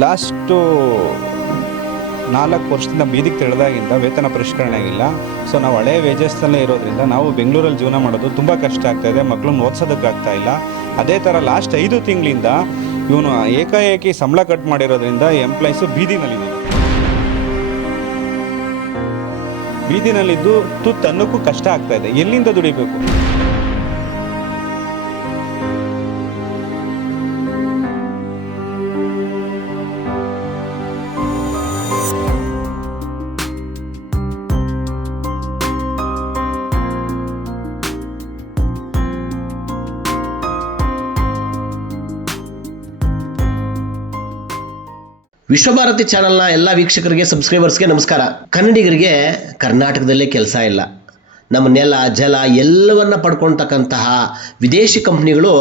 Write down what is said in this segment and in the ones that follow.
Last 4 ವರ್ಷದಿಂದ ಬೀದಿಗೆ ತೆಳೆದಾಗಿಂದ ವೇತನ ಪರಿಷ್ಕರಣೆ ಆಗಿಲ್ಲ. ಸೊ ನಾವು ಹಳೆಯ ವೇಜಸ್ನಲ್ಲೇ ಇರೋದ್ರಿಂದ ನಾವು ಬೆಂಗಳೂರಲ್ಲಿ ಜೀವನ ಮಾಡೋದು ತುಂಬ ಕಷ್ಟ ಆಗ್ತಾಯಿದೆ, ಮಕ್ಕಳನ್ನ ಓದಿಸೋದಕ್ಕಾಗ್ತಾ ಇಲ್ಲ. ಅದೇ ಥರ ಲಾಸ್ಟ್ 5 ತಿಂಗಳಿಂದ ಇವನು ಏಕಾಏಕಿ ಸಂಬಳ ಕಟ್ ಮಾಡಿರೋದ್ರಿಂದ ಎಂಪ್ಲಾಯೀಸು ಬೀದಿನಲ್ಲಿದ್ದು ತುತ್ತನ್ನಕ್ಕೂ ಕಷ್ಟ ಆಗ್ತಾಯಿದೆ. ಎಲ್ಲಿಂದ ದುಡಿಬೇಕು? ವಿಶ್ವಭಾರತಿ ಚಾನಲ್ನ ಎಲ್ಲ ವೀಕ್ಷಕರಿಗೆ, ಸಬ್ಸ್ಕ್ರೈಬರ್ಸ್ಗೆ ನಮಸ್ಕಾರ. ಕನ್ನಡಿಗರಿಗೆ ಕರ್ನಾಟಕದಲ್ಲೇ ಕೆಲಸ ಇಲ್ಲ. ನಮ್ಮ ನೆಲ ಜಲ ಎಲ್ಲವನ್ನ ಪಡ್ಕೊಳ್ತಕ್ಕಂತಹ ವಿದೇಶಿ ಕಂಪ್ನಿಗಳು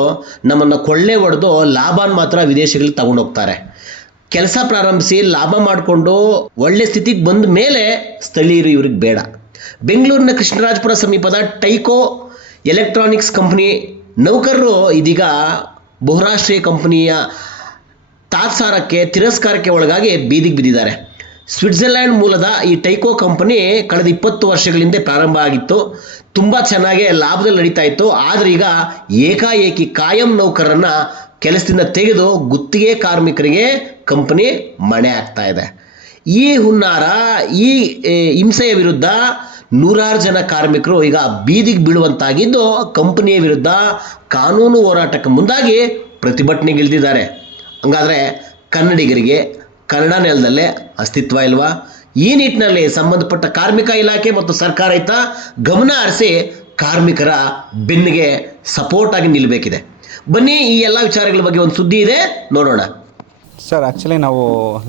ನಮ್ಮನ್ನು ಕೊಳ್ಳೆ ಹೊಡೆದು ಲಾಭನ ಮಾತ್ರ ವಿದೇಶಿಗಳಿಗೆ ತಗೊಂಡೋಗ್ತಾರೆ. ಕೆಲಸ ಪ್ರಾರಂಭಿಸಿ ಲಾಭ ಮಾಡಿಕೊಂಡು ಒಳ್ಳೆ ಸ್ಥಿತಿಗೆ ಬಂದ ಮೇಲೆ ಸ್ಥಳೀಯರು ಇವ್ರಿಗೆ ಬೇಡ. ಬೆಂಗಳೂರಿನ ಕೃಷ್ಣರಾಜಪುರ ಸಮೀಪದ ಟೈಕೋ ಎಲೆಕ್ಟ್ರಾನಿಕ್ಸ್ ಕಂಪ್ನಿ ನೌಕರರು ಇದೀಗ ಬಹುರಾಷ್ಟ್ರೀಯ ಕಂಪನಿಯ ತಾತ್ಸಾರಕ್ಕೆ ತಿರಸ್ಕಾರಕ್ಕೆ ಒಳಗಾಗಿ ಬೀದಿಗೆ ಬಿದ್ದಿದ್ದಾರೆ. ಸ್ವಿಟ್ಜರ್ಲ್ಯಾಂಡ್ ಮೂಲದ ಈ ಟೈಕೋ ಕಂಪನಿ ಕಳೆದ 20 ವರ್ಷಗಳಿಂದ ಪ್ರಾರಂಭ ಆಗಿತ್ತು. ತುಂಬ ಚೆನ್ನಾಗಿ ಲಾಭದಲ್ಲಿ ನಡೀತಾ ಇತ್ತು. ಆದರೆ ಈಗ ಏಕಾಏಕಿ ಕಾಯಂ ನೌಕರರನ್ನ ಕೆಲಸದಿಂದ ತೆಗೆದು ಗುತ್ತಿಗೆ ಕಾರ್ಮಿಕರಿಗೆ ಕಂಪನಿ ಮಣೆ ಆಗ್ತಾ ಇದೆ. ಈ ಹುನ್ನಾರ, ಈ ಹಿಂಸೆಯ ವಿರುದ್ಧ ನೂರಾರು ಜನ ಕಾರ್ಮಿಕರು ಈಗ ಬೀದಿಗೆ ಬೀಳುವಂತಾಗಿದ್ದು ಕಂಪನಿಯ ವಿರುದ್ಧ ಕಾನೂನು ಹೋರಾಟಕ್ಕೆ ಮುಂದಾಗಿ ಪ್ರತಿಭಟನೆಗಿಳಿದಿದ್ದಾರೆ. ಹಂಗಾದರೆ ಕನ್ನಡಿಗರಿಗೆ ಕನ್ನಡ ನೆಲದಲ್ಲೇ ಅಸ್ತಿತ್ವ ಇಲ್ವಾ? ಈ ನಿಟ್ಟಿನಲ್ಲಿ ಸಂಬಂಧಪಟ್ಟ ಕಾರ್ಮಿಕ ಇಲಾಖೆ ಮತ್ತು ಸರ್ಕಾರ ಗಮನ ಹರಿಸಿ ಕಾರ್ಮಿಕರ ಬೆನ್ನಿಗೆ ಸಪೋರ್ಟ್ ಆಗಿ ನಿಲ್ಲಬೇಕಿದೆ. ಬನ್ನಿ, ಈ ಎಲ್ಲ ವಿಚಾರಗಳ ಬಗ್ಗೆ ಒಂದು ಸುದ್ದಿ ಇದೆ, ನೋಡೋಣ. ಸರ್, ಆ್ಯಕ್ಚುಲಿ ನಾವು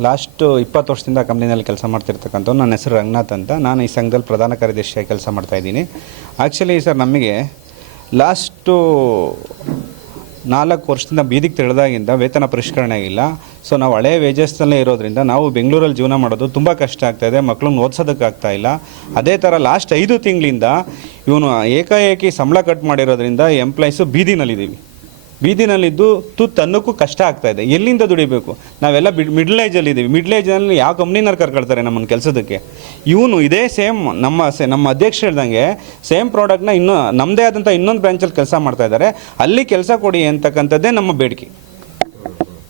ಲಾಸ್ಟ್ 20 ವರ್ಷದಿಂದ ಕಂಪ್ನಿನಲ್ಲಿ ಕೆಲಸ ಮಾಡ್ತಿರ್ತಕ್ಕಂಥವ್ರು. ನನ್ನ ಹೆಸರು ರಂಗನಾಥ್ ಅಂತ. ನಾನು ಈ ಸಂಘದಲ್ಲಿ ಪ್ರಧಾನ ಕಾರ್ಯದರ್ಶಿಯಾಗಿ ಕೆಲಸ ಮಾಡ್ತಾಯಿದ್ದೀನಿ. ಆ್ಯಕ್ಚುಲಿ ಸರ್, ನಮಗೆ ಲಾಸ್ಟು 4 ವರ್ಷದಿಂದ ಬೀದಿಗೆ ತೆಳೆದಾಗಿಂದ ವೇತನ ಪರಿಷ್ಕರಣೆ ಆಗಿಲ್ಲ. ಸೊ ನಾವು ಹಳೆಯ ವೇಜಸ್ನಲ್ಲೇ ಇರೋದ್ರಿಂದ ನಾವು ಬೆಂಗಳೂರಲ್ಲಿ ಜೀವನ ಮಾಡೋದು ತುಂಬ ಕಷ್ಟ ಆಗ್ತಾಯಿದೆ, ಮಕ್ಕಳನ್ನ ಓದಿಸೋದಕ್ಕಾಗ್ತಾ ಇಲ್ಲ. ಅದೇ ಥರ ಲಾಸ್ಟ್ 5 ತಿಂಗಳಿಂದ ಇವನು ಏಕಾಏಕಿ ಸಂಬಳ ಕಟ್ ಮಾಡಿರೋದ್ರಿಂದ ಎಂಪ್ಲಾಯೀಸು ಬೀದಿನಲ್ಲಿದ್ದು ತುತ್ತನ್ನಕ್ಕೂ ಕಷ್ಟ ಆಗ್ತಾಯಿದೆ. ಎಲ್ಲಿಂದ ದುಡಿಬೇಕು? ನಾವೆಲ್ಲ ಮಿಡ್ಲ್ ಏಜಲ್ಲಿದ್ದೀವಿ. ಮಿಡ್ಲ್ ಏಜಲ್ಲಿ ಯಾವ ಕಂಪ್ನಿನವ್ರು ಕರ್ಕೊಳ್ತಾರೆ ನಮ್ಮನ್ನು ಕೆಲಸದಕ್ಕೆ? ಇವನು ಇದೇ ಸೇಮ್ ನಮ್ಮ ಅಧ್ಯಕ್ಷರು ಹೇಳ್ದಂಗೆ ಸೇಮ್ ಪ್ರಾಡಕ್ಟ್ನ ಇನ್ನೂ ನಮ್ಮದೇ ಆದಂಥ ಇನ್ನೊಂದು ಬ್ರಾಂಚಲ್ಲಿ ಕೆಲಸ ಮಾಡ್ತಾಯಿದ್ದಾರೆ. ಅಲ್ಲಿ ಕೆಲಸ ಕೊಡಿ ಅಂತಕ್ಕಂಥದ್ದೇ ನಮ್ಮ ಬೇಡಿಕೆ.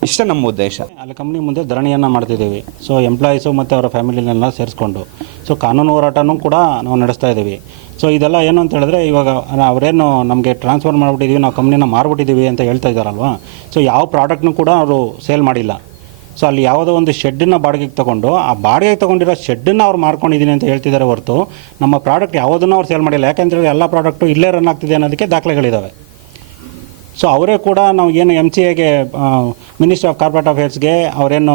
ಇಷ್ಟೇ ನಮ್ಮ ಉದ್ದೇಶ. ಅಲ್ಲಿ ಕಂಪ್ನಿ ಮುಂದೆ ಧರಣಿಯನ್ನು ಮಾಡ್ತಿದ್ದೀವಿ. ಸೊ ಎಂಪ್ಲಾಯೀಸು ಮತ್ತು ಅವರ ಫ್ಯಾಮಿಲಿನೆಲ್ಲ ಸೇರಿಸ್ಕೊಂಡು ಸೊ ಕಾನೂನು ಹೋರಾಟನೂ ಕೂಡ ನಾವು ನಡೆಸ್ತಾ ಇದ್ದೀವಿ. ಸೊ ಇದೆಲ್ಲ ಏನು ಅಂತ ಹೇಳಿದ್ರೆ, ಇವಾಗ ಅವರೇನು ನಮಗೆ ಟ್ರಾನ್ಸ್ಫರ್ ಮಾಡಿಬಿಟ್ಟಿದ್ದೀವಿ, ನಾವು ಕಂಪ್ನಿನ ಮಾರ್ಬಿಟ್ಟಿದ್ದೀವಿ ಅಂತ ಹೇಳ್ತಾ ಇದ್ದಾರಲ್ವ. ಸೊ ಯಾವ ಪ್ರಾಡಕ್ಟ್ನೂ ಕೂಡ ಅವರು ಸೇಲ್ ಮಾಡಿಲ್ಲ. ಸೊ ಅಲ್ಲಿ ಯಾವುದೋ ಒಂದು ಶೆಡ್ಡನ್ನು ಬಾಡಿಗೆಗೆ ತೊಗೊಂಡು ಆ ಬಾಡಿಗೆಗೆ ತೊಗೊಂಡಿರೋ ಶೆಡ್ಡನ್ನು ಅವ್ರು ಮಾರ್ಕೊಂಡಿದ್ದೀನಿ ಅಂತ ಹೇಳ್ತಿದ್ದಾರೆ ಹೊರತು ನಮ್ಮ ಪ್ರಾಡಕ್ಟ್ ಯಾವುದನ್ನು ಅವ್ರು ಸೇಲ್ ಮಾಡಿಲ್ಲ. ಯಾಕೆಂತೇಳಿ ಎಲ್ಲ ಪ್ರಾಡಕ್ಟು ಇಲ್ಲೇ ರನ್ ಆಗ್ತಿದೆ ಅನ್ನೋದಕ್ಕೆ ದಾಖಲೆಗಳಿದ್ದಾವೆ. ಸೊ ಅವರೇ ಕೂಡ ನಾವು ಏನು MCAಗೆ ಮಿನಿಸ್ಟ್ರಿ ಆಫ್ ಕಾರ್ಪೊರೇಟ್ ಅಫೇರ್ಸ್ಗೆ ಅವರೇನು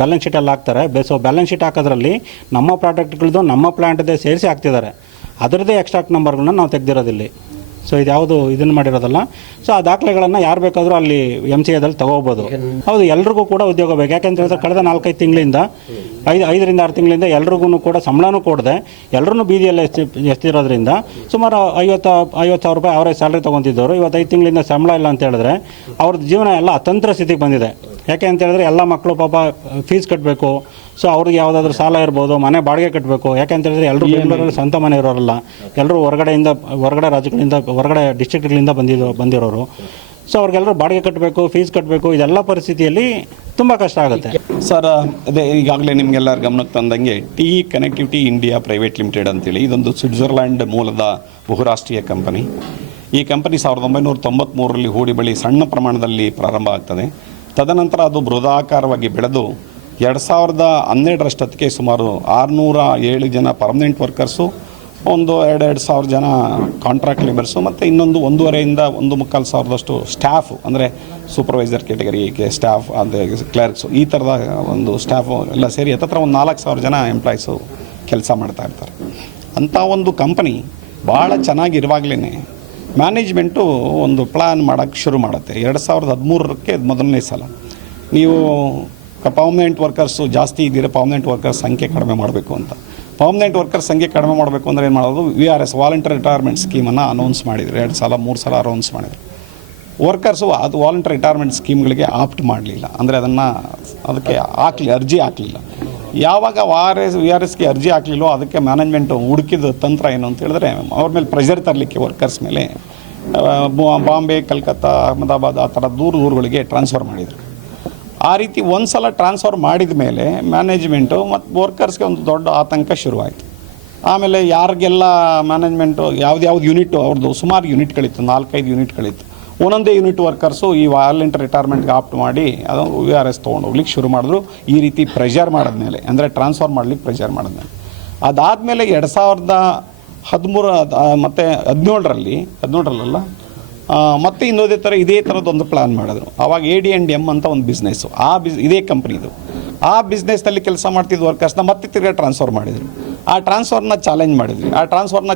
ಬ್ಯಾಲೆನ್ಸ್ ಶೀಟಲ್ಲಿ ಹಾಕ್ತಾರೆ. ಸೊ ಬ್ಯಾಲೆನ್ಸ್ ಶೀಟ್ ಹಾಕೋದ್ರಲ್ಲಿ ನಮ್ಮ ಪ್ರಾಡಕ್ಟ್ಗಳದ್ದು ನಮ್ಮ ಪ್ಲ್ಯಾಂಟ್ದೇ ಸೇರಿಸಿ ಹಾಕ್ತಿದ್ದಾರೆ. ಅದರದ್ದೇ ಎಕ್ಸ್ಟ್ರಾಕ್ಟ್ ನಂಬರ್ಗಳನ್ನ ನಾವು ತೆಗೆದಿರೋದಿಲ್ಲಿ. ಸೊ ಇದು ಯಾವುದು ಇದನ್ನು ಮಾಡಿರೋದಲ್ಲ. ಸೊ ಆ ದಾಖಲೆಗಳನ್ನು ಯಾರು ಬೇಕಾದರೂ ಅಲ್ಲಿ MCAದಲ್ಲಿ ತಗೋಬೋದು. ಹೌದು, ಎಲ್ರಿಗೂ ಕೂಡ ಉದ್ಯೋಗ ಬೇಕು. ಯಾಕೆಂತ ಹೇಳಿದ್ರೆ ಕಳೆದ 4-5 ತಿಂಗಳಿಂದ 5ರಿಂದ 6 ತಿಂಗಳಿಂದ ಎಲ್ರಿಗೂ ಕೂಡ ಸಂಬಳನೂ ಕೊಡದೆ ಎಲ್ಲರೂ ಬೀದಿಯಲ್ಲಿ ಎಸ್ತಿರೋದ್ರಿಂದ ಸುಮಾರು 50,000 ರೂಪಾಯಿ ಅವರೇ ಸ್ಯಾಲ್ರಿ ತೊಗೊತಿದ್ದವರು ಇವತ್ತು 5 ತಿಂಗಳಿಂದ ಸಂಬಳ ಇಲ್ಲ ಅಂತ ಹೇಳಿದ್ರೆ ಅವ್ರದ್ದು ಜೀವನ ಎಲ್ಲ ಅತಂತ್ರ ಸ್ಥಿತಿಗೆ ಬಂದಿದೆ. ಯಾಕೆ ಅಂತ ಹೇಳಿದ್ರೆ ಎಲ್ಲ ಮಕ್ಕಳು ಪಾಪ ಫೀಸ್ ಕಟ್ಟಬೇಕು. ಸೊ ಅವ್ರಿಗೆ ಯಾವುದಾದ್ರೂ ಸಾಲ ಇರ್ಬೋದು, ಮನೆ ಬಾಡಿಗೆ ಕಟ್ಟಬೇಕು. ಯಾಕೆಂತ ಹೇಳಿದ್ರೆ ಎಲ್ಲರೂ ಬೆಂಗಳೂರಲ್ಲಿ ಸ್ವಂತ ಮನೆ ಇರೋರಲ್ಲ, ಎಲ್ಲರೂ ಹೊರಗಡೆ ರಾಜ್ಯಗಳಿಂದ, ಹೊರಗಡೆ ಡಿಸ್ಟ್ರಿಕ್ಟ್ಗಳಿಂದ ಬಂದಿರೋರು. ಸೊ ಅವ್ರಿಗೆಲ್ಲರೂ ಬಾಡಿಗೆ ಕಟ್ಟಬೇಕು, ಫೀಸ್ ಕಟ್ಟಬೇಕು. ಇದೆಲ್ಲ ಪರಿಸ್ಥಿತಿಯಲ್ಲಿ ತುಂಬ ಕಷ್ಟ ಆಗುತ್ತೆ. ಸರ್, ಅದೇ ಈಗಾಗಲೇ ನಿಮಗೆಲ್ಲರ ಗಮನಕ್ಕೆ ತಂದಂಗೆ ಕನೆಕ್ಟಿವಿಟಿ ಇಂಡಿಯಾ ಪ್ರೈವೇಟ್ ಲಿಮಿಟೆಡ್ ಅಂತೇಳಿ ಇದೊಂದು ಸ್ವಿಟ್ಜರ್ಲ್ಯಾಂಡ್ ಮೂಲದ ಬಹುರಾಷ್ಟ್ರೀಯ ಕಂಪನಿ. ಈ ಕಂಪನಿ 1993ರಲ್ಲಿ ಹೂಡಿ ಬಳಿ ಸಣ್ಣ ಪ್ರಮಾಣದಲ್ಲಿ ಪ್ರಾರಂಭ ಆಗ್ತದೆ. ತದನಂತರ ಅದು ಬೃಹದಾಕಾರವಾಗಿ ಬೆಳೆದು 2012 ಸುಮಾರು 607 ಜನ ಪರ್ಮನೆಂಟ್ ವರ್ಕರ್ಸು, ಒಂದು 2,000 ಜನ ಕಾಂಟ್ರಾಕ್ಟ್ ಲೇಬರ್ಸು ಮತ್ತು ಇನ್ನೊಂದು 1,500ರಿಂದ 1,2500 ಸ್ಟಾಫು, ಅಂದರೆ ಸೂಪರ್ವೈಸರ್ ಕ್ಯಾಟಗರಿಗೆ ಸ್ಟಾಫ್, ಅಂದರೆ ಕ್ಲರ್ಕ್ಸು, ಈ ಥರದ ಒಂದು ಸ್ಟಾಫು ಎಲ್ಲ ಸೇರಿ ಹತ್ತಿರ ಒಂದು 4,000 ಜನ ಎಂಪ್ಲಾಯೀಸು ಕೆಲಸ ಮಾಡ್ತಾ ಇರ್ತಾರೆ. ಅಂಥ ಒಂದು ಕಂಪನಿ ಭಾಳ ಚೆನ್ನಾಗಿರುವಾಗಲೇ ಮ್ಯಾನೇಜ್ಮೆಂಟು ಒಂದು ಪ್ಲ್ಯಾನ್ ಮಾಡೋಕ್ಕೆ ಶುರು ಮಾಡುತ್ತೆ. 2013ಕ್ಕೆ ಮೊದಲನೇ ಸಲ ನೀವು ಪರ್ಮನೆಂಟ್ ವರ್ಕರ್ಸು ಜಾಸ್ತಿ ಇದ್ದರೆ ಪರ್ಮನೆಂಟ್ ವರ್ಕರ್ಸ್ ಸಂಖ್ಯೆ ಕಡಿಮೆ ಮಾಡಬೇಕು ಅಂತ. ಪರ್ಮನೆಂಟ್ ವರ್ಕರ್ಸ್ ಸಂಖ್ಯೆ ಕಡಿಮೆ ಮಾಡಬೇಕು ಅಂದರೆ ಏನು ಮಾಡೋದು, VRS ವಾಲಂಟರಿ ರಿಟೈರ್ಮೆಂಟ್ ಸ್ಕೀಮನ್ನು ಅನೌನ್ಸ್ ಮಾಡಿದರು. 2 ಸಲ 3 ಸಲ ಅನೌನ್ಸ್ ಮಾಡಿದರು. ವರ್ಕರ್ಸು ಅದು ವಾಲಂಟರಿ ರಿಟೈರ್ಮೆಂಟ್ ಸ್ಕೀಮ್ಗಳಿಗೆ ಆಪ್ಟ್ ಮಾಡಲಿಲ್ಲ, ಅಂದರೆ ಅದಕ್ಕೆ ಅರ್ಜಿ ಹಾಕಲಿಲ್ಲ. ಯಾವಾಗ VRSಗೆ ಅರ್ಜಿ ಹಾಕಲಿಲ್ಲೋ ಅದಕ್ಕೆ ಮ್ಯಾನೇಜ್ಮೆಂಟು ಹುಡುಕಿದ ತಂತ್ರ ಏನು ಅಂತ ಹೇಳಿದ್ರೆ ಅವ್ರ ಮೇಲೆ ಪ್ರೆಷರ್ ತರಲಿಕ್ಕೆ ವರ್ಕರ್ಸ್ ಮೇಲೆ ಬಾಂಬೆ, ಕಲ್ಕತ್ತಾ, ಅಹಮದಾಬಾದ್ ಆ ಥರ ದೂರಗಳಿಗೆ ಟ್ರಾನ್ಸ್ಫರ್ ಮಾಡಿದರು. ಆ ರೀತಿ ಒಂದು ಸಲ ಟ್ರಾನ್ಸ್ಫರ್ ಮಾಡಿದ ಮೇಲೆ ಮ್ಯಾನೇಜ್ಮೆಂಟು ಮತ್ತು ವರ್ಕರ್ಸ್ಗೆ ಒಂದು ದೊಡ್ಡ ಆತಂಕ ಶುರುವಾಯಿತು. ಆಮೇಲೆ ಯಾರಿಗೆಲ್ಲ ಮ್ಯಾನೇಜ್ಮೆಂಟು ಯಾವ್ದು ಯೂನಿಟ್ಟು ಅವ್ರದ್ದು ಸುಮಾರು ಯೂನಿಟ್ಗಳಿತ್ತು, 4-5 ಯೂನಿಟ್ಗಳಿತ್ತು. ಒಂದೊಂದೇ ಯೂನಿಟ್ ವರ್ಕರ್ಸು ಈ ವಾಲಂಟರಿ ರಿಟೈರ್ಮೆಂಟ್ಗೆ ಆಪ್ಟ್ ಮಾಡಿ ಅದು VRS ತೊಗೊಂಡು ಹೋಗ್ಲಿಕ್ಕೆ ಶುರು ಮಾಡಿದ್ರು. ಈ ರೀತಿ ಪ್ರೆಷರ್ ಮಾಡಿದ್ಮೇಲೆ, ಅಂದರೆ ಟ್ರಾನ್ಸ್ಫರ್ ಮಾಡಲಿಕ್ಕೆ ಪ್ರೆಷರ್ ಮಾಡಿದ್ಮೇಲೆ, ಅದಾದಮೇಲೆ 2013 ಮತ್ತು 17ರಲ್ಲ ಮತ್ತೆ ಇದೇ ಥರದ್ದೊಂದು ಪ್ಲ್ಯಾನ್ ಮಾಡಿದ್ರು. ಆವಾಗ AD&M ಅಂತ ಒಂದು ಬಿಸ್ನೆಸ್ಸು, ಇದೇ ಕಂಪ್ನಿದು. ಆ ಬಿಸ್ನೆಸ್ನಲ್ಲಿ ಕೆಲಸ ಮಾಡ್ತಿದ್ದ ವರ್ಕರ್ಸ್ನ ಮತ್ತೆ ತಿರ್ಗಾ ಟ್ರಾನ್ಸ್ಫರ್ ಮಾಡಿದರು. ಆ ಟ್ರಾನ್ಸ್ಫರ್ನ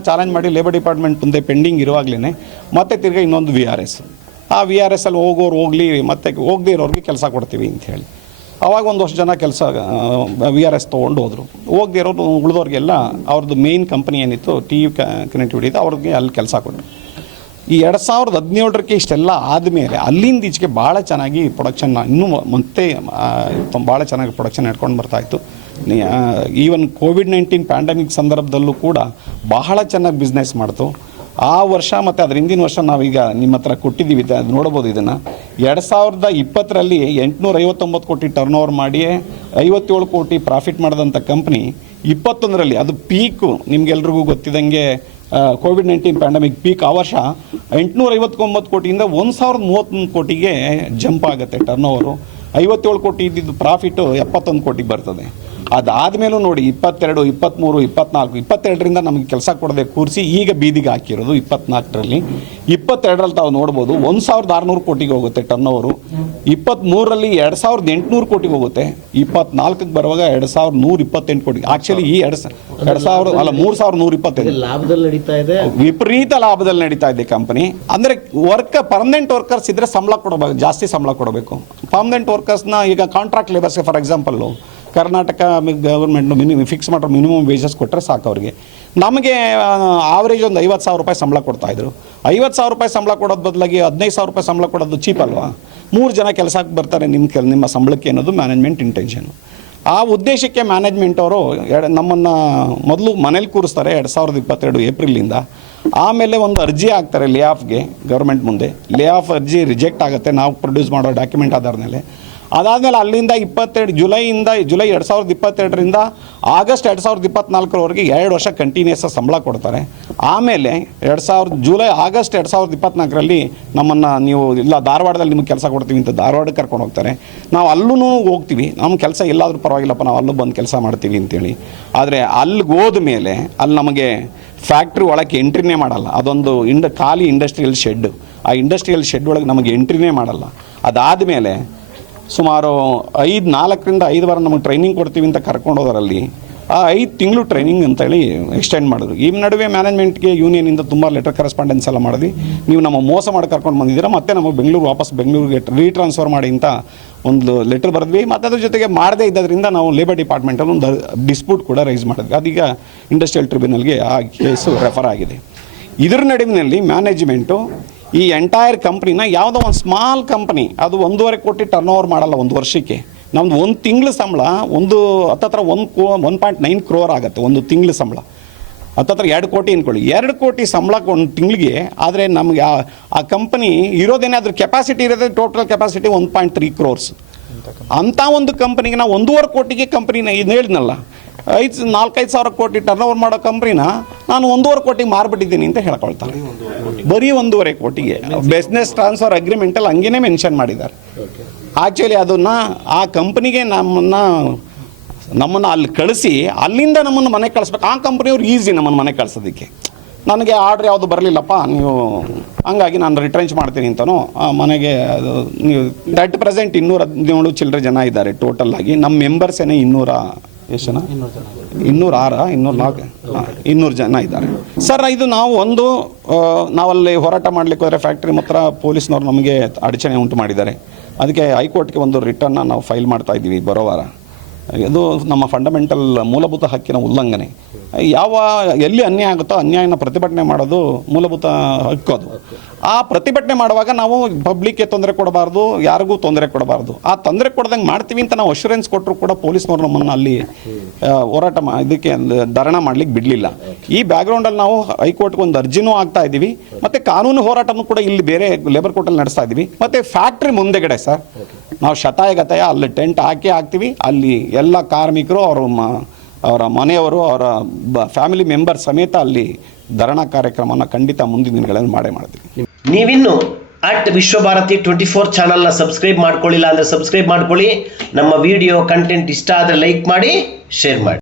ಚಾಲೆಂಜ್ ಮಾಡಿ ಲೇಬರ್ ಡಿಪಾರ್ಟ್ಮೆಂಟ್ ಮುಂದೆ ಪೆಂಡಿಂಗ್ ಇರುವಾಗಲೇ ಮತ್ತೆ ತಿರ್ಗಾ ಇನ್ನೊಂದು VRS. ಆ VRSಲ್ಲಿ ಹೋಗೋರು ಹೋಗಲಿ, ಮತ್ತೆ ಹೋಗದೇ ಇರೋರಿಗೆ ಕೆಲಸ ಕೊಡ್ತೀವಿ ಅಂತ ಹೇಳಿ ಆವಾಗ ಒಂದಷ್ಟು ಜನ ಕೆಲಸ VRS ತೊಗೊಂಡು ಹೋದರು. ಹೋಗದೇ ಇರೋರು ಉಳಿದವ್ರಿಗೆಲ್ಲ ಅವ್ರದ್ದು ಮೇಯ್ನ್ ಕಂಪ್ನಿ ಏನಿತ್ತು TU ಕನೆಕ್ಟಿವಿಟಿ ಇದೆ, ಅವ್ರಿಗೆ ಅಲ್ಲಿ ಕೆಲಸ ಕೊಟ್ಟರು. ಈ 2017ಕ್ಕೆ ಇಷ್ಟೆಲ್ಲ ಆದಮೇಲೆ ಅಲ್ಲಿಂದ ಈಚೆಗೆ ಭಾಳ ಚೆನ್ನಾಗಿ ಪ್ರೊಡಕ್ಷನ್ನ ಇನ್ನೂ ಮತ್ತೆ ಭಾಳ ಚೆನ್ನಾಗಿ ಪ್ರೊಡಕ್ಷನ್ ನಡ್ಕೊಂಡು ಬರ್ತಾಯಿತ್ತು. ಈವನ್ COVID-19 ಪ್ಯಾಂಡಮಿಕ್ ಸಂದರ್ಭದಲ್ಲೂ ಕೂಡ ಬಹಳ ಚೆನ್ನಾಗಿ ಬಿಸ್ನೆಸ್ ಮಾಡ್ತು. ಆ ವರ್ಷ ಮತ್ತು ಅದರ ಹಿಂದಿನ ವರ್ಷ ನಾವೀಗ ನಿಮ್ಮ ಹತ್ರ ಕೊಟ್ಟಿದ್ದೀವಿ, ಅದು ನೋಡ್ಬೋದು. ಇದನ್ನು 2020ರಲ್ಲಿ 859 ಕೋಟಿ ಟರ್ನ್ ಓವರ್ ಮಾಡಿ 57 ಕೋಟಿ ಪ್ರಾಫಿಟ್ ಮಾಡಿದಂಥ ಕಂಪ್ನಿ 21ರಲ್ಲಿ ಅದು ಪೀಕು, ನಿಮಗೆಲ್ರಿಗೂ ಗೊತ್ತಿದ್ದಂಗೆ COVID-19 ಪ್ಯಾಂಡಮಿಕ್ ಪೀಕ್ ಆ ವರ್ಷ 859 ಕೋಟಿಯಿಂದ 1031 ಕೋಟಿಗೆ ಜಂಪ್ ಆಗುತ್ತೆ ಟರ್ನ್ ಓವರು. 57 ಕೋಟಿ ಇದ್ದಿದ್ದು ಪ್ರಾಫಿಟ್ಟು 71 ಕೋಟಿಗೆ ಬರ್ತದೆ. ಅದಾದಮೇಲೂ ನೋಡಿ 22, 23, 24, 22ರಿಂದ ನಮಗೆ ಕೆಲಸ ಕೊಡದೆ ಕೂರಿಸಿ ಈಗ ಬೀದಿಗೆ ಹಾಕಿರೋದು 24ರಲ್ಲಿ. 22ರಲ್ಲಿ ತಾವು ನೋಡ್ಬೋದು 1600 ಕೋಟಿಗೆ ಹೋಗುತ್ತೆ ಟರ್ನ್ ಓವರು. 23ರಲ್ಲಿ 2800 ಕೋಟಿಗೆ ಹೋಗುತ್ತೆ. 24ಕ್ಕೆ ಬರುವಾಗ 2128 ಕೋಟಿ. ಆ್ಯಕ್ಚುಲಿ ಈ 3128 ಲಾಭದಲ್ಲಿ ನಡೀತಾ ಇದೆ, ವಿಪರೀತ ಲಾಭದಲ್ಲಿ ನಡೀತಾ ಇದೆ ಕಂಪನಿ. ಅಂದರೆ ಪರ್ಮನೆಂಟ್ ವರ್ಕರ್ಸ್ ಇದ್ದರೆ ಸಂಬಳ ಕೊಡಬೇಕು, ಜಾಸ್ತಿ ಸಂಬಳ ಕೊಡಬೇಕು. ಪರ್ಮನೆಂಟ್ ವರ್ಕರ್ಸ್ನ ಈಗ ಕಾಂಟ್ರಾಕ್ಟ್ ಲೇಬರ್ಸ್ಗೆ for example Karnataka government fix ಮಾಡೋ ಮಿನಿಮಮ್ ವೇಜಸ್ ಕೊಟ್ಟರೆ ಸಾಕು ಅವ್ರಿಗೆ. ನಮಗೆ ಆವ್ರೇಜ್ ಒಂದು 50,000 ರೂಪಾಯಿ ಸಂಬಳ ಕೊಡ್ತಾಯಿದ್ರು. 50,000 ರೂಪಾಯಿ ಸಂಬಳ ಕೊಡೋದು ಬದಲಾಗಿ 15,000 ರೂಪಾಯಿ ಸಂಬಳ ಕೊಡೋದು ಚೀಪ್ ಅಲ್ವಾ? 3 ಜನ ಕೆಲಸಕ್ಕೆ ಬರ್ತಾರೆ ನಿಮ್ಮ ಸಂಬಳಕ್ಕೆ ಅನ್ನೋದು ಮ್ಯಾನೇಜ್ಮೆಂಟ್ ಇಂಟೆನ್ಷನ್. ಆ ಉದ್ದೇಶಕ್ಕೆ ಮ್ಯಾನೇಜ್ಮೆಂಟ್ ಅವರು ನಮ್ಮನ್ನು ಮೊದಲು ಮನೇಲಿ ಕೂರಿಸ್ತಾರೆ 2022 ಏಪ್ರಿಲಿಂದ. ಆಮೇಲೆ ಒಂದು ಅರ್ಜಿ ಹಾಕ್ತಾರೆ ಲೇ ಆಫ್ಗೆ ಗೌರ್ಮೆಂಟ್ ಮುಂದೆ. ಲೇ ಆಫ್ ಅರ್ಜಿ ರಿಜೆಕ್ಟ್ ಆಗುತ್ತೆ ನಾವು ಪ್ರೊಡ್ಯೂಸ್ ಮಾಡೋ ಡಾಕ್ಯುಮೆಂಟ್ ಆಧಾರ ಮೇಲೆ. ಅದಾದಮೇಲೆ ಅಲ್ಲಿಂದ ಜುಲೈ 2022ರಿಂದ ಆಗಸ್ಟ್ 2024ರವರೆಗೆ 2 ವರ್ಷ ಕಂಟಿನ್ಯೂಸ್ ಸಂಬಳ ಕೊಡ್ತಾರೆ. ಆಮೇಲೆ ಆಗಸ್ಟ್ 2024ರಲ್ಲಿ ನಮ್ಮನ್ನು ನೀವು ಇಲ್ಲ ಧಾರವಾಡದಲ್ಲಿ ನಿಮಗೆ ಕೆಲಸ ಕೊಡ್ತೀವಿ ಅಂತ ಧಾರವಾಡಕ್ಕೆ ಕರ್ಕೊಂಡು ಹೋಗ್ತಾರೆ. ನಾವು ಅಲ್ಲೂ ಹೋಗ್ತೀವಿ, ನಮ್ಮ ಕೆಲಸ ಎಲ್ಲಾದರೂ ಪರವಾಗಿಲ್ಲಪ್ಪ ನಾವು ಅಲ್ಲೂ ಬಂದು ಕೆಲಸ ಮಾಡ್ತೀವಿ ಅಂತೇಳಿ. ಆದರೆ ಅಲ್ಲಿಗೆ ಹೋದ ಮೇಲೆ ಅಲ್ಲಿ ನಮಗೆ ಫ್ಯಾಕ್ಟ್ರಿ ಒಳಗೆ ಎಂಟ್ರಿನೇ ಮಾಡಲ್ಲ. ಅದೊಂದು ಖಾಲಿ ಇಂಡಸ್ಟ್ರಿಯಲ್ ಶೆಡ್. ಆ ಇಂಡಸ್ಟ್ರಿಯಲ್ ಶೆಡ್ ಒಳಗೆ ನಮಗೆ ಎಂಟ್ರಿನೇ ಮಾಡಲ್ಲ. ಅದಾದಮೇಲೆ ಸುಮಾರು 4ರಿಂದ 5 ವಾರ ನಮಗೆ ಟ್ರೈನಿಂಗ್ ಕೊಡ್ತೀವಿ ಅಂತ ಕರ್ಕೊಂಡು ಹೋದರಲ್ಲಿ ಆ 5 ತಿಂಗಳು ಟ್ರೈನಿಂಗ್ ಅಂತೇಳಿ ಎಕ್ಸ್ಟೆಂಡ್ ಮಾಡಿದ್ರು. ಈ ನಡುವೆ ಮ್ಯಾನೇಜ್ಮೆಂಟ್ಗೆ ಯೂನಿಯನಿಂದ ತುಂಬ ಲೆಟರ್ ಕರೆಸ್ಪಾಂಡೆನ್ಸ್ ಎಲ್ಲ ಮಾಡಿದ್ವಿ. ನೀವು ನಮ್ಮ ಮೋಸ ಮಾಡಿ ಕರ್ಕೊಂಡು ಬಂದಿದ್ದೀರಾ, ಮತ್ತೆ ನಮಗೆ ಬೆಂಗಳೂರಿಗೆ ರೀಟ್ರಾನ್ಸ್ಫರ್ ಮಾಡಿ ಅಂತ ಒಂದು ಲೆಟರ್ ಬರೆದ್ವಿ. ಮತ್ತು ಅದ್ರ ಜೊತೆಗೆ ಮಾಡದೇ ಇದ್ದದ್ರಿಂದ ನಾವು ಲೇಬರ್ ಡಿಪಾರ್ಟ್ಮೆಂಟಲ್ಲಿ ಒಂದು ಡಿಸ್ಪ್ಯೂಟ್ ಕೂಡ ರೈಸ್ ಮಾಡಿದ್ವಿ. ಅದೀಗ ಇಂಡಸ್ಟ್ರಿಯಲ್ ಟ್ರಿಬ್ಯುನಲ್ಗೆ ಆ ಕೇಸು ರೆಫರ್ ಆಗಿದೆ. ಇದರ ನಡುವಿನಲ್ಲಿ ಮ್ಯಾನೇಜ್ಮೆಂಟು ಈ ಎಂಟೈರ್ ಕಂಪ್ನಿನ ಯಾವುದೋ ಒಂದು ಸ್ಮಾಲ್ ಕಂಪ್ನಿ, ಅದು 1.5 ಕೋಟಿ ಟರ್ನ್ ಓವರ್ ಮಾಡಲ್ಲ ಒಂದು ವರ್ಷಕ್ಕೆ. ನಮ್ಮದು 1 ತಿಂಗಳ ಸಂಬಳ ಹತ್ತತ್ರ 1.9 crore ಆಗುತ್ತೆ ಒಂದು ತಿಂಗಳ ಸಂಬಳ. ಹತ್ತತ್ರ 2 ಕೋಟಿ ಅಂದ್ಕೊಳ್ಳಿ. 2 ಕೋಟಿ ಸಂಬಳ ಒಂದು ತಿಂಗಳಿಗೆ. ಆದರೆ ನಮಗೆ ಆ ಕಂಪನಿ ಇರೋದೇನೆ ಅದ್ರ ಕೆಪಾಸಿಟಿ ಇರೋದೇ ಟೋಟಲ್ ಕೆಪಾಸಿಟಿ 1.3 crores. ಅಂಥ ಒಂದು ಕಂಪ್ನಿಗೆ ನಾವು 1.5 ಕೋಟಿಗೆ ಕಂಪ್ನಿನ ಇದು ಹೇಳಿದ್ನಲ್ಲ 4-5 ಸಾವಿರ ಕೋಟಿ ಟರ್ನ್ ಓವರ್ ಮಾಡೋ ಕಂಪ್ನಿನ ನಾನು 1.5 ಕೋಟಿಗೆ ಮಾರ್ಬಿಟ್ಟಿದ್ದೀನಿ ಅಂತ ಹೇಳ್ಕೊಳ್ತಾರೆ. ಬರೀ 1.5 ಕೋಟಿಗೆ ಬಿಸ್ನೆಸ್ ಟ್ರಾನ್ಸ್ಫರ್ ಅಗ್ರಿಮೆಂಟಲ್ಲಿ ಹಂಗೇ ಮೆನ್ಷನ್ ಮಾಡಿದ್ದಾರೆ. ಆ್ಯಕ್ಚುಲಿ ಅದನ್ನು ಆ ಕಂಪ್ನಿಗೆ ನಮ್ಮನ್ನು ಅಲ್ಲಿ ಕಳಿಸಿ ಅಲ್ಲಿಂದ ನಮ್ಮನ್ನು ಮನೆಗೆ ಕಳಿಸ್ಬೇಕು. ಆ ಕಂಪ್ನಿಯವ್ರು ಈಸಿ ನಮ್ಮನ್ನು ಮನೆಗೆ ಕಳಿಸೋದಕ್ಕೆ. ನನಗೆ ಆರ್ಡ್ರ್ ಯಾವುದು ಬರಲಿಲ್ಲಪ್ಪ ನೀವು, ಹಂಗಾಗಿ ನಾನು ರಿಟ್ರೆಂಚ್ ಮಾಡ್ತೀನಿ ಅಂತನೋ ಮನೆಗೆ. ಅದು ನೀವು ಅಟ್ ಪ್ರೆಸೆಂಟ್ 217 ಚಿಲ್ಲರೆ ಜನ ಇದ್ದಾರೆ ಟೋಟಲ್ ಆಗಿ. ನಮ್ಮ ಮೆಂಬರ್ಸೇನೆ 200 ಜನ ಇದ್ದಾರೆ ಸರ್. ಇದು ನಾವಲ್ಲಿ ಹೋರಾಟ ಮಾಡಲಿಕ್ಕೆ ಹೋದರೆ ಫ್ಯಾಕ್ಟ್ರಿ ಮಾತ್ರ ಪೊಲೀಸ್ನವ್ರು ನಮಗೆ ಅಡಚಣೆ ಉಂಟು ಮಾಡಿದ್ದಾರೆ. ಅದಕ್ಕೆ ಹೈಕೋರ್ಟ್ಗೆ ಒಂದು ರಿಟರ್ನ್ನ ನಾವು ಫೈಲ್ ಮಾಡ್ತಾ ಇದ್ದೀವಿ ಬರೋ ವಾರ. ಇದು ನಮ್ಮ ಫಂಡಮೆಂಟಲ್ ಮೂಲಭೂತ ಹಕ್ಕಿನ ಉಲ್ಲಂಘನೆ. ಎಲ್ಲಿ ಅನ್ಯಾಯ ಆಗುತ್ತೋ ಅನ್ಯಾಯನ ಪ್ರತಿಭಟನೆ ಮಾಡೋದು ಮೂಲಭೂತ ಹಕ್ಕು. ಅದು ಆ ಪ್ರತಿಭಟನೆ ಮಾಡುವಾಗ ನಾವು ಪಬ್ಲಿಕ್ಗೆ ತೊಂದರೆ ಕೊಡಬಾರ್ದು, ಯಾರಿಗೂ ತೊಂದರೆ ಕೊಡಬಾರ್ದು. ಆ ತೊಂದರೆ ಕೊಡ್ದಂಗೆ ಮಾಡ್ತೀವಿ ಅಂತ ನಾವು ಅಶ್ಯೂರೆನ್ಸ್ ಕೊಟ್ಟರು ಕೂಡ ಪೊಲೀಸ್ನವ್ರು ನಮ್ಮನ್ನು ಅಲ್ಲಿ ಹೋರಾಟ ಇದಕ್ಕೆ ಧರಣ ಮಾಡ್ಲಿಕ್ಕೆ ಬಿಡಲಿಲ್ಲ. ಈ ಬ್ಯಾಕ್ಗ್ರೌಂಡಲ್ಲಿ ನಾವು ಹೈಕೋರ್ಟ್ಗೆ ಒಂದು ಅರ್ಜಿನೂ ಆಗ್ತಾ ಇದ್ದೀವಿ, ಮತ್ತು ಕಾನೂನು ಹೋರಾಟನೂ ಕೂಡ ಇಲ್ಲಿ ಬೇರೆ ಲೇಬರ್ ಕೋರ್ಟಲ್ಲಿ ನಡೆಸ್ತಾ ಇದ್ದೀವಿ. ಮತ್ತು ಫ್ಯಾಕ್ಟ್ರಿ ಮುಂದೆಗಡೆ ಸರ್ ನಾವು ಶತಾಯಗತಾಯ ಅಲ್ಲಿ ಟೆಂಟ್ ಹಾಕ್ತೀವಿ. ಅಲ್ಲಿ ಎಲ್ಲ ಕಾರ್ಮಿಕರು ಅವರ ಮನೆಯವರು ಅವರ ಫ್ಯಾಮಿಲಿ ಮೆಂಬರ್ ಸಮೇತ ಅಲ್ಲಿ ಧರಣಾ ಕಾರ್ಯಕ್ರಮನ ಖಂಡಿತ ಮುಂದಿನ ದಿನಗಳಲ್ಲಿ ಮಾಡ್ತೀವಿ. ನೀವಿನ್ನು @ವಿಶ್ವಭಾರತಿ 24 ಚಾನಲ್ನ ಸಬ್ಸ್ಕ್ರೈಬ್ ಮಾಡ್ಕೊಳ್ಳಿಲ್ಲ ಅಂದರೆ ಸಬ್ಸ್ಕ್ರೈಬ್ ಮಾಡ್ಕೊಳ್ಳಿ. ನಮ್ಮ ವಿಡಿಯೋ ಕಂಟೆಂಟ್ ಇಷ್ಟ ಆದರೆ ಲೈಕ್ ಮಾಡಿ, ಶೇರ್ ಮಾಡಿ.